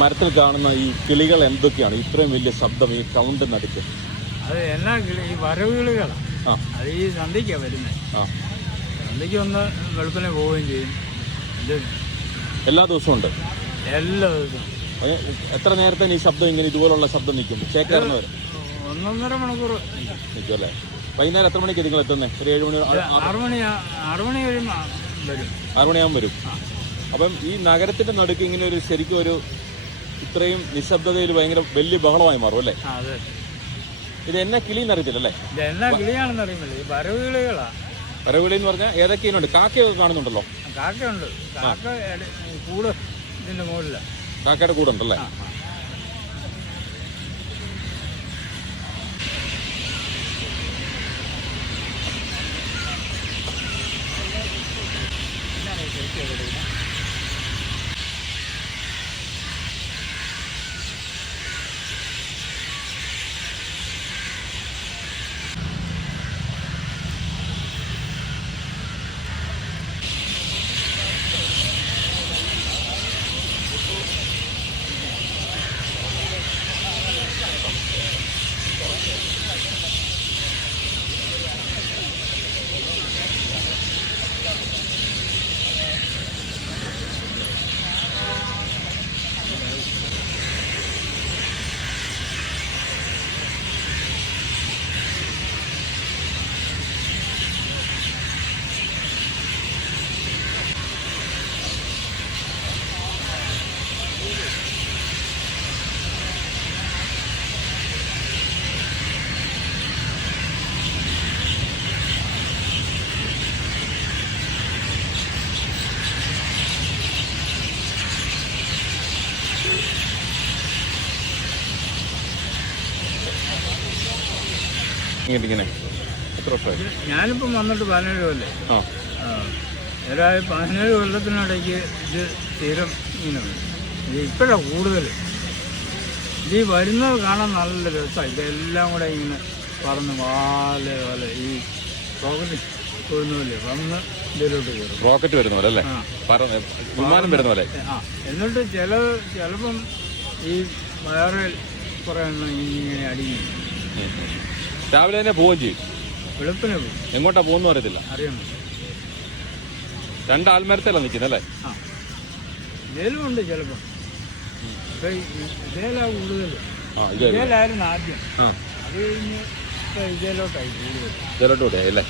മരത്തിൽ കാണുന്ന ഈ കിളികൾ എന്തൊക്കെയാണ് ഇത്രയും വലിയ ശബ്ദം ഈ ടൗണിന്റെ നടുക്ക്? അത് എല്ലാ ഈ വരവ് കിളികളാണ്. അത് ഈ സന്ധ്യയ്ക്കാണ് വരുന്നത്. സന്ധ്യയ്ക്ക് വന്ന് വെളുപ്പിനെ പോവുകയും ചെയ്യും. ഇത് എല്ലാ ദിവസവും ഉണ്ട്? എല്ലാ ദിവസവും. എത്ര നേരത്തെ ഈ ശബ്ദം ഇങ്ങനെ ഇതുപോലുള്ള ശബ്ദം നിൽക്കും? ചേക്കേറുന്നവർ 1.5 മണിക്കൂർ നിൽക്കും അല്ലേ? വൈകുന്നേരം എത്ര മണിക്ക് നിങ്ങൾ എത്തുന്നത്? ഒരു 7 മണി 6 മണി വരും. 6 മണിയാകുമ്പോൾ വരും. അപ്പം ഈ നഗരത്തിന്റെ നടുക്ക് ഇങ്ങനെ ഒരു ശരിക്കും ഒരു ഇത്രയും നിശബ്ദതയിൽ ഭയങ്കര വലിയ ബഹളമായി മാറും അല്ലേ? അതെ. ഇത് എന്നാ കിളിന്ന് അറിയത്തില്ലല്ലേ? ഇത് എന്നാ കിളിയാണെന്ന് അറിയുന്നില്ല. ഈ വരവ് കിളികളാ. വരവ് കിളി എന്ന് പറഞ്ഞാൽ ഏതൊക്കെയുണ്ട്? കാക്കയൊക്കെ കാണുന്നുണ്ടല്ലോ? കാക്കയുണ്ട്. കാക്ക കൂട് ഇതിന്റെ മുകളിലാണ്. കാക്കയുടെ കൂടെ ഉണ്ടല്ലേ? ഇങ്ങനെ എത്ര വർഷമായി? ഞാനിപ്പം വന്നിട്ട് 17 കൊല്ലേ. ഏതായാലും 17 കൊല്ലത്തിനിടയ്ക്ക് ഇത് സ്ഥിരം ഇങ്ങനെയാണ്. ഇത് ഇപ്പോഴാണ് കൂടുതൽ. ഇത് വരുന്നത് കാണാൻ നല്ല രസമാണ്. ഇതെല്ലാം കൂടെ ഇങ്ങനെ പറന്ന് പോലെ ഈ റോക്കറ്റ് പോകുന്നല്ലേ വന്ന് ഇതിലോട്ട് കയറും. റോക്കറ്റ് വരുന്ന പോലെ അല്ലേ? വിമാനം വരുന്ന പോലെ. എന്നിട്ട് ചിലപ്പം ഈ വേറെ കുറേ എണ്ണം ഇങ്ങനെ അടിഞ്ഞു രാവിലെ തന്നെ പോവുകയും ചെയ്യും. വെളുപ്പിനെ പോകും. എങ്ങോട്ടാ പോകുന്നു അറിയത്തില്ല. അറിയാൻ 2 ആൽമരത്തല്ല നിൽക്കുന്നത് അല്ലേ? ഇതേലുമുണ്ട് ചിലപ്പം. ഇതേലാ കൂടുതൽ. ഇതേലായിരുന്നു ആദ്യം. അത് കഴിഞ്ഞ് ഇതേലോട്ടായി കൂടുതൽ. ഇതേലോട്ടൂടെ അല്ലേ?